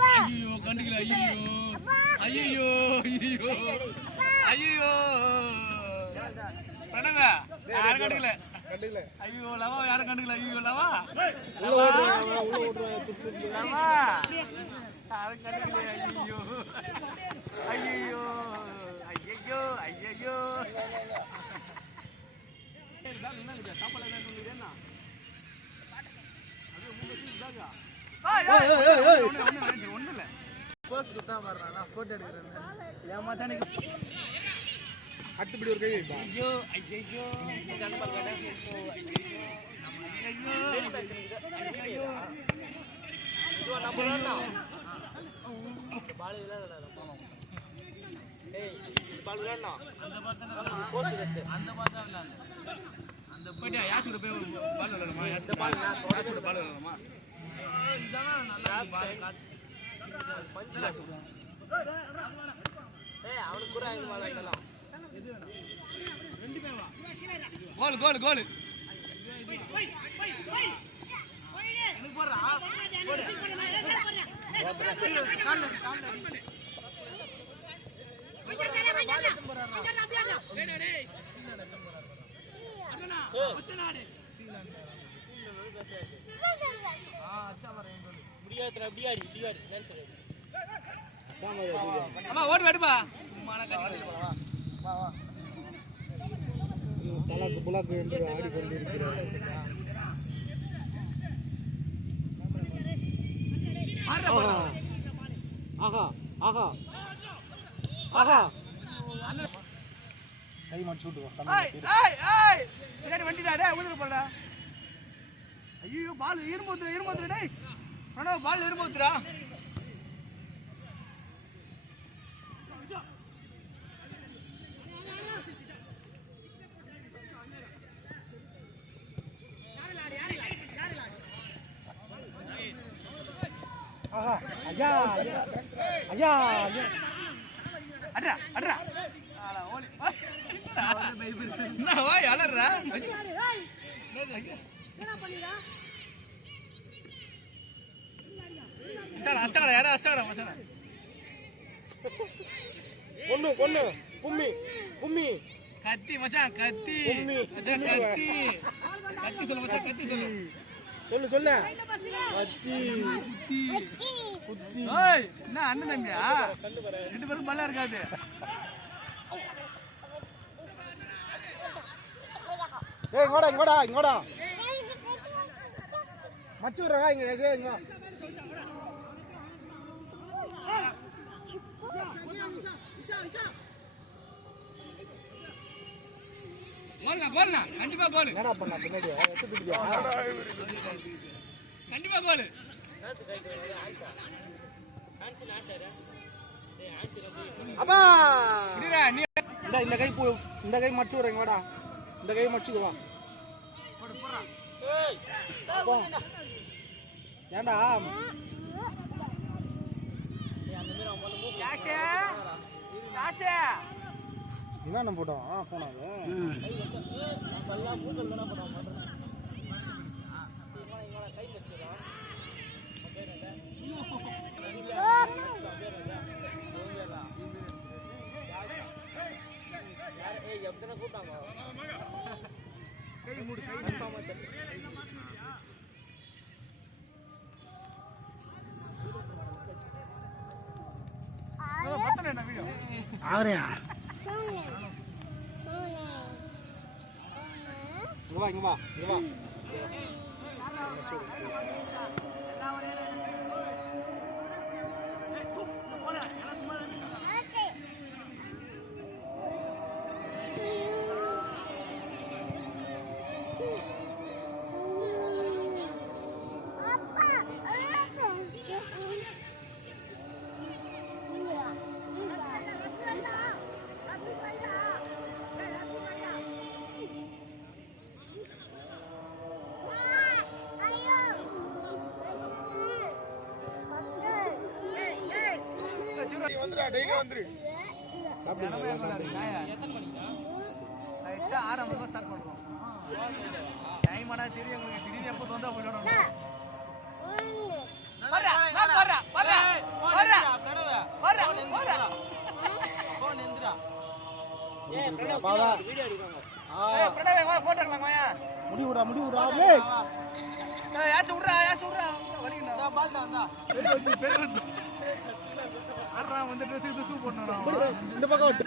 ஐயோ கண்டுக்கல ஐயோ ஐயோ ஐயோ பிரணவ யாரும் கண்டுக்கல ஐயோ லவா யாரும் கண்டுக்கல ஐயோ லவா லவா யாரும் கண்டுக்கல ஐயோ ஐயோ ஐயோ சாப்பாடு ஒண்ணு இல்ல போஸ்ட் குத்தா பாருடா போட்டோ எடுக்கிறேன் ஏமாத்தானே அத்துப்படி ஒரு கை வைப்பா ஐயோ ஐயோ கண்பால் கடை ஐயோ இது நம்பர் 1 பால் விளையாடடா பாவம் ஏய் பால் விளையாடணும் அந்த பால் போஸ்ட் கட்டு அந்த பால் தான் விளையாடணும் அந்த போய்டா யாசுட போய் பால் விளையாடலாமா யாசுட பால் விளையாடலாமா இதானா நல்லா பால் காட் பஞ்சல ஏய் அவனுக்கு கூட ஐந்து பால் வைக்கலாம் எது வேணும் ரெண்டுமே வா கோல் கோல் எனக்கு போறா போடு கால்ல ஓட்டு வேடுப்பா தலாக்கு புலாக்கு என்று ஆடிக்கொண்டிருக்கிறார். ஆஹா ஆஹா ஆஹா கை மாட்டி விட்டு வண்டிடா ஊதுற போடா ஐயோ பால் இரும்புத்துற டேய் பிரணவ் பால் இரும்புத்துறா ஆஹா ஐயா ஐயா ஐயா அட்ரா அட்ரா ஆளா ஓடி என்ன வா யாலறா என்ன பண்ணிடா அஸ்டடா யாரா அஸ்டடா மச்சான் கொன்னு கும்மி கத்தி மச்சான் கத்தி மச்சான் கத்தி சொல்லு மச்சான் கத்தி சொல்லு கத்தி குத்தி ஏய் என்ன அண்ணன் தம்பியா ரெண்டு பேரும் பல்ல இருக்காது ஏய் இங்கடா மச்சு வரங்க இங்க போல்னா கண்டிப்பா போல் என்னடா பண்ணா பின்னாடி எடுத்துட்டியா கண்டிப்பா போல் அப்பா இந்த கை மச்சு வரங்க வாடா இந்த கை மச்சுக்கு வா போடுறா ஏய் ஏண்டா காசே இவன் போட்டோம் போனாது கூட்டாங்க கை மூடு அவரையா இங்க வா வந்துரு ஆரம்பமா ஸ்டார்ட் பண்றோம் டைம் ஆனா தெரியும் உங்களுக்கு திடீர்னு எப்போ வந்தா போயிடணும் இந்த பக்கம்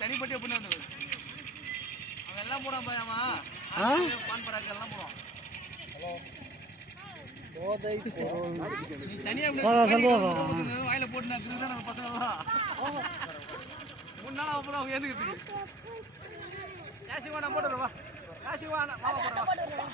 தனிப்பட்டி எல்லாம் போடாம பயமா பான் பராக்கு எல்லாம் போடும் வாயில போட்டு நம்ம பசங்க 3 நாள் அப்புறம் அவங்க ஏந்துக்கிறதுக்கு காசிவா நான் போட்டுறவா காசிவா மாமா போடுறவா